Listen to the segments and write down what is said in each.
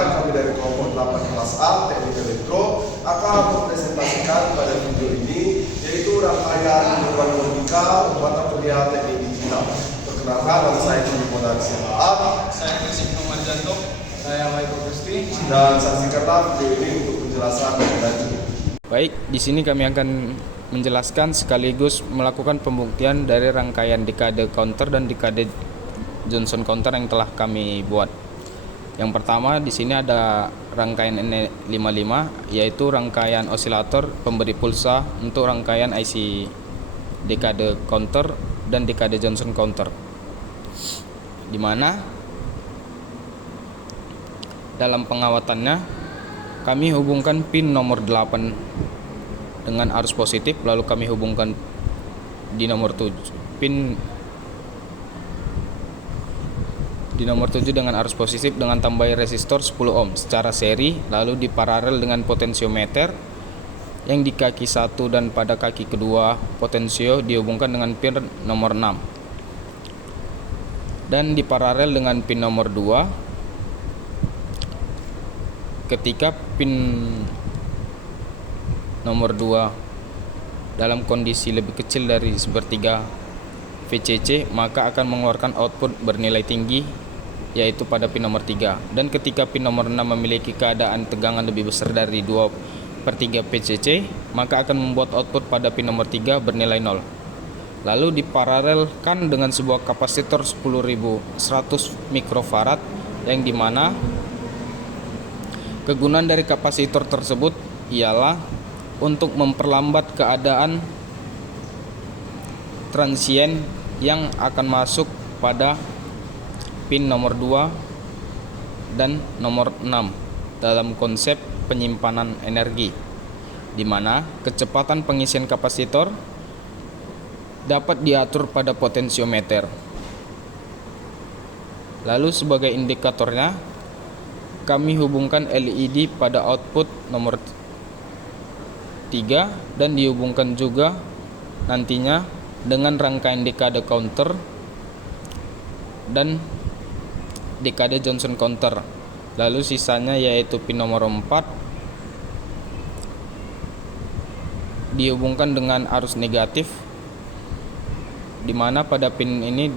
Perkenalkan, kami dari kelompok 8 kelas A Teknik Elektro akan mempresentasikan pada video ini yaitu rangkaian penemuan logika mata kuliah teknik digital. Perkenalkan, nama saya Tony Bonansi Aap, Saya Krisik Nomarjanto. Saya Michael Gusti. dan saksikanlah video ini untuk penjelasan lebih lanjut. Baik, di sini kami akan menjelaskan sekaligus melakukan pembuktian dari rangkaian dekade counter dan dekade Johnson counter yang telah kami buat. Yang pertama di sini ada rangkaian N55, yaitu rangkaian osilator pemberi pulsa untuk rangkaian IC dekade counter dan dekade Johnson counter. Di mana dalam pengawatannya kami hubungkan pin nomor 8 dengan arus positif, lalu kami hubungkan di nomor 7 pin di nomor 7 dengan arus positif dengan tambah resistor 10 ohm secara seri, lalu diparalel dengan potensiometer yang di kaki 1 dan pada kaki kedua potensio dihubungkan dengan pin nomor 6 dan diparalel dengan pin nomor 2 ketika pin nomor 2 dalam kondisi lebih kecil dari sepertiga VCC, maka akan mengeluarkan output bernilai tinggi yaitu pada pin nomor 3, dan ketika pin nomor 6 memiliki keadaan tegangan lebih besar dari 2/3 VCC, maka akan membuat output pada pin nomor 3 bernilai 0. Lalu diparalelkan dengan sebuah kapasitor 10.100 mikrofarad yang dimana kegunaan dari kapasitor tersebut ialah untuk memperlambat keadaan transien yang akan masuk pada pin nomor 2 dan nomor 6 dalam konsep penyimpanan energi, di mana kecepatan pengisian kapasitor dapat diatur pada potensiometer. Lalu sebagai indikatornya kami hubungkan LED pada output nomor 3 dan dihubungkan juga nantinya dengan rangkaian dekade counter dan dekade Johnson counter. Lalu sisanya yaitu pin nomor 4 dihubungkan dengan arus negatif, di mana pada pin ini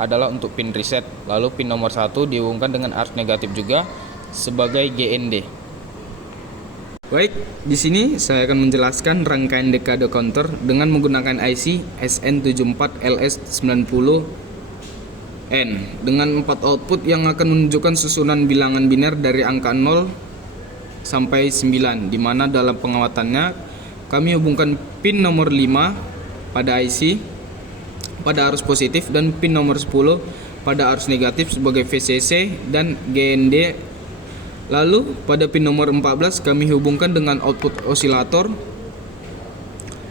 adalah untuk pin reset. Lalu pin nomor 1 dihubungkan dengan arus negatif juga sebagai GND. Baik, di sini saya akan menjelaskan rangkaian dekade counter dengan menggunakan IC SN74LS90N dengan 4 output yang akan menunjukkan susunan bilangan biner dari angka 0 sampai 9, di mana dalam pengawatannya kami hubungkan pin nomor 5 pada IC pada arus positif dan pin nomor 10 pada arus negatif sebagai VCC dan GND. Lalu pada pin nomor 14 kami hubungkan dengan output osilator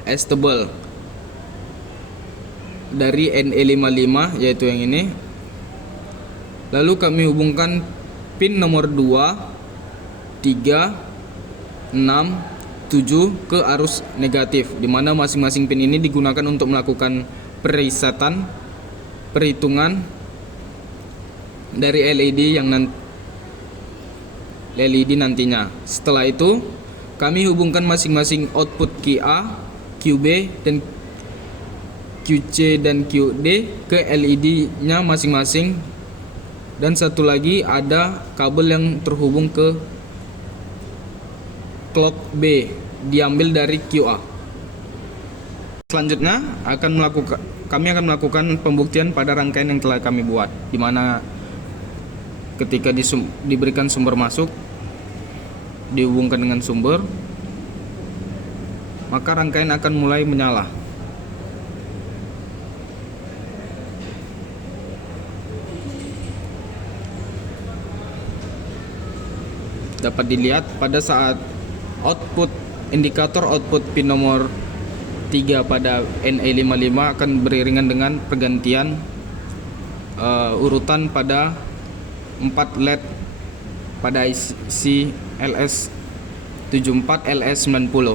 S-table dari NE55 yaitu yang ini. Lalu kami hubungkan pin nomor 2, 3, 6, 7 ke arus negatif, di mana masing-masing pin ini digunakan untuk melakukan perhitungan dari LED nantinya. Setelah itu kami hubungkan masing-masing output QA, QB, dan QC dan QD ke LED-nya masing-masing, dan satu lagi ada kabel yang terhubung ke clock B diambil dari QA. Selanjutnya kami akan melakukan pembuktian pada rangkaian yang telah kami buat, di mana ketika diberikan sumber masuk dihubungkan dengan sumber, maka rangkaian akan mulai menyala. Dapat dilihat pada saat indikator output pin nomor 3 pada NE55 akan beriringan dengan pergantian urutan pada 4 LED pada IC LS74 LS90,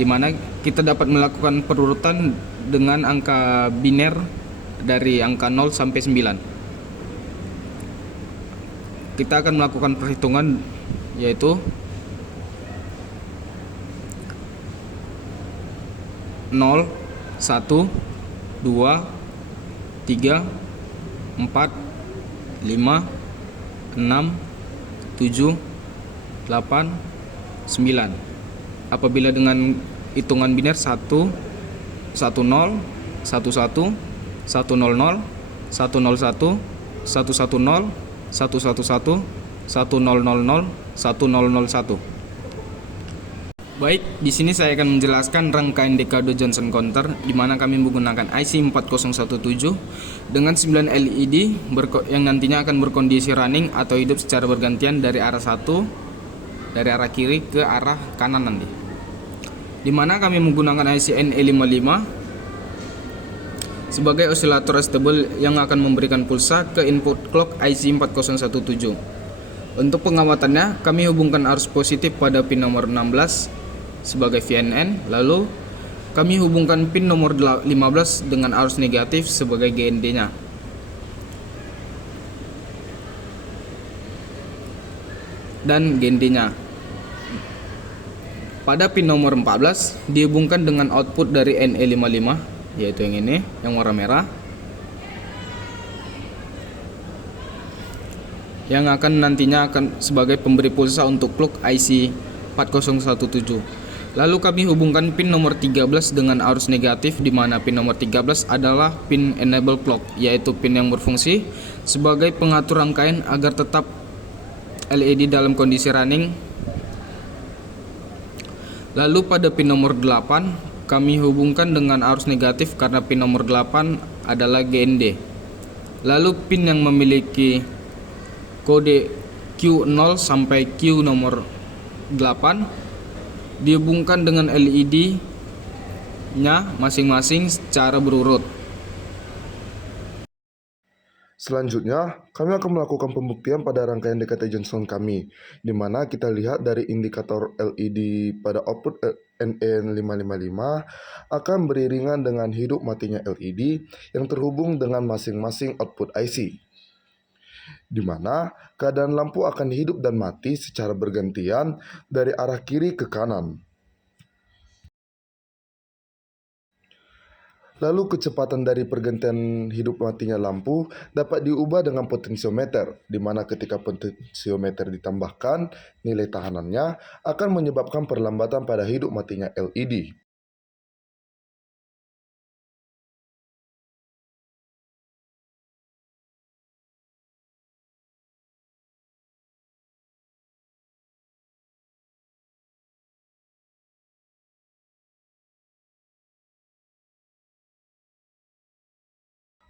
di mana kita dapat melakukan perurutan dengan angka biner dari angka 0 sampai 9. kita akan melakukan perhitungan, yaitu 0, 1, 2, 3, 4, 5, 6, 7, 8, 9. Apabila dengan hitungan biner 1, 1, 0, 1, 1, 1, 0, 0, 1, 0, 1, 1, 1, 0, 1, 1, 1, 1, 0, 0, 0, 1, 0, 0, 1. Baik, di sini saya akan menjelaskan rangkaian dekade Johnson Counter di mana kami menggunakan IC 4017 dengan 9 LED yang nantinya akan berkondisi running atau hidup secara bergantian dari arah dari arah kiri ke arah kanan nanti. Di mana kami menggunakan IC NE55 sebagai osilator adjustable yang akan memberikan pulsa ke input clock IC 4017. Untuk pengawatannya, kami hubungkan arus positif pada pin nomor 16 sebagai VNN, lalu kami hubungkan pin nomor 15 dengan arus negatif sebagai GND-nya. Dan GND-nya. Pada pin nomor 14 dihubungkan dengan output dari NE55, yaitu yang ini, yang warna merah, yang akan nantinya akan sebagai pemberi pulsa untuk clock IC 4017. Lalu kami hubungkan pin nomor 13 dengan arus negatif, di mana pin nomor 13 adalah pin enable clock, yaitu pin yang berfungsi sebagai pengatur rangkaian agar tetap LED dalam kondisi running. Lalu pada pin nomor 8 kami hubungkan dengan arus negatif karena pin nomor 8 adalah GND. Lalu pin yang memiliki kode Q0 sampai Q nomor 8 dihubungkan dengan LED-nya masing-masing secara berurut. Selanjutnya, kami akan melakukan pembuktian pada rangkaian DKT Johnson kami, di mana kita lihat dari indikator LED pada output NE555 akan beriringan dengan hidup matinya LED yang terhubung dengan masing-masing output IC, di mana keadaan lampu akan hidup dan mati secara bergantian dari arah kiri ke kanan. Lalu kecepatan dari pergantian hidup matinya lampu dapat diubah dengan potensiometer, di mana ketika potensiometer ditambahkan, nilai tahanannya akan menyebabkan perlambatan pada hidup matinya LED.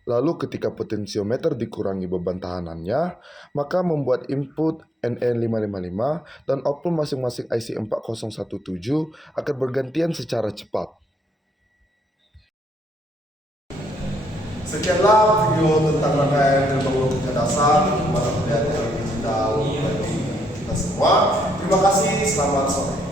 Lalu ketika potensiometer dikurangi beban tahanannya, maka membuat input NE555 dan output masing-masing IC 4017 akan bergantian secara cepat. Sekianlah video tentang rangkaian gerbang logika dasar pada pilihan digital bagi kita semua. Terima kasih, selamat sore.